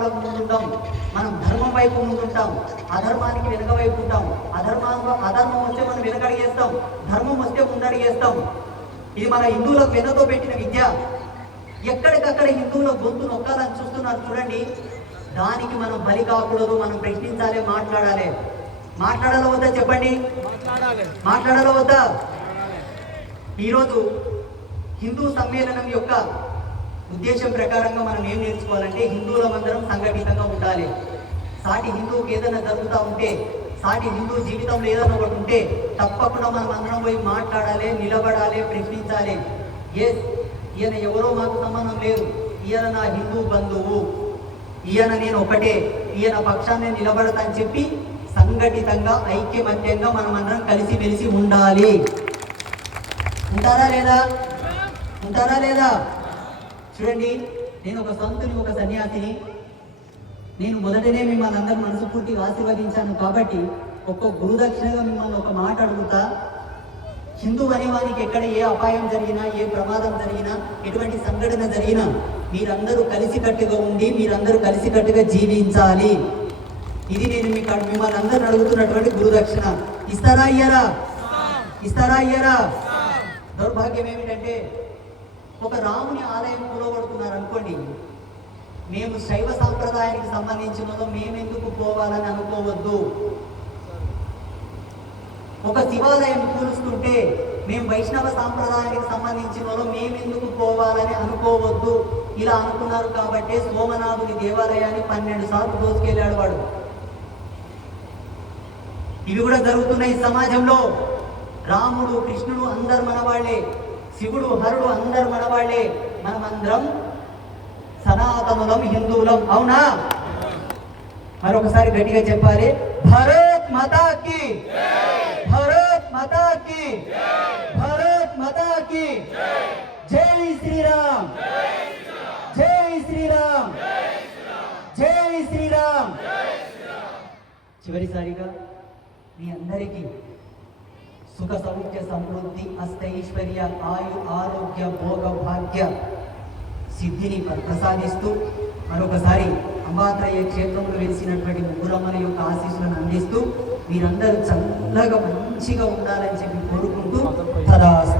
ధర్మాలకు ముందుంటాం, మనం ధర్మం వైపు ముందుంటాం, అధర్మానికి వెనుక వైపు ఉంటాం. అధర్మం వస్తే మనం వెనకడిగేస్తాం, ధర్మం వస్తే ముందడిగేస్తాం. ఇది మన హిందువులకు వెన్నతో పెట్టిన విద్య. ఎక్కడికక్కడ హిందువుల గొంతు నొక్కాలని చూస్తున్నారు చూడండి. దానికి మనం బలి కాకూడదు. మనం ప్రశ్నించాలి, మాట్లాడాలి. మాట్లాడాలో వద్దా చెప్పండి? మాట్లాడాలో వద్దా? ఈరోజు హిందూ సమ్మేళనం యొక్క ఉద్దేశం ప్రకారంగా మనం ఏం నేర్చుకోవాలంటే, హిందువులమందరం సంఘటితంగా ఉండాలి. సాటి హిందువుకి ఏదైనా జరుగుతూ ఉంటే, సాటి హిందూ జీవితంలో ఏదైనా ఒకటి ఉంటే తప్పకుండా మనం అందరం పోయి మాట్లాడాలి, నిలబడాలి, ప్రశ్నించాలి. ఈయన ఎవరో మాకు సంబంధం లేదు, ఈయన నా హిందూ బంధువు, ఈయన నేను ఒకటే, ఈయన పక్షాన్ని నిలబడతా అని చెప్పి సంఘటితంగా ఐక్యమత్యంగా మనం అందరం కలిసిమెలిసి ఉండాలి. ఉంటారా లేదా? ఉంటారా లేదా? చూడండి, నేను ఒక సంతుని, ఒక సన్యాసిని. నేను మొదటనే మిమ్మల్ని అందరూ మనసుపూర్తిగా ఆశీర్వదించాను కాబట్టి ఒక్క గురుదక్షిణగా మిమ్మల్ని ఒక మాట అడుగుతా. హిందూ అనేవానికి ఎక్కడ ఏ అపాయం జరిగినా, ఏ ప్రమాదం జరిగినా, ఎటువంటి సంఘటన జరిగినా మీరందరూ కలిసికట్టుగా ఉండి, మీరందరూ కలిసికట్టుగా జీవించాలి. ఇది నేను మిమ్మల్ని అందరూ అడుగుతున్నటువంటి గురుదక్షిణ. ఇస్తారా అయ్యారా? ఇస్తారా అయ్యారా? దౌర్భాగ్యం ఏమిటంటే, ఒక రాముని ఆలయం కూలగొడుతున్నారు అనుకోండి, మేము శైవ సాంప్రదాయానికి సంబంధించిన మేమెందుకు పోవాలని అనుకోవద్దు. ఒక శివాలయం కూలుస్తుంటే మేము వైష్ణవ సాంప్రదాయానికి సంబంధించిన మేమెందుకు పోవాలని అనుకోవద్దు. ఇలా అనుకున్నారు కాబట్టి సోమనాథుని దేవాలయాన్ని 12 సార్లు దోచుకెళ్ళాడు వాడు. ఇవి కూడా జరుగుతున్నాయి సమాజంలో. రాముడు, కృష్ణుడు అందరు మనవాళ్లే, శివుడు, హరుడు అందరు మనవాళ్లే. మనమందరం సనాతనులం, హిందువులం. అవునా? మరొకసారి గట్టిగా చెప్పాలి, భారత్ మాతా కీ, భారత్ మాతా కీ, భారత్ మాతా కీ. జై శ్రీరామ్, జై శ్రీరామ్, జై శ్రీరామ్. చివరిసారిగా మీ అందరికీ సుఖ సౌఖ్య సమృద్ధి అష్టైశ్వర్య ఆయు ఆరోగ్య భోగ భాగ్య సిద్ధిని ప్రసాదిస్తూ, మరొకసారి అంబాత్రయ్య క్షేత్రంలో వెలిసినటువంటి ముగ్గురమ్మల యొక్క ఆశీస్సులను అందిస్తూ మీరందరూ చల్లగా మంచిగా ఉండాలని చెప్పి కోరుకుంటూ తదాస్తు.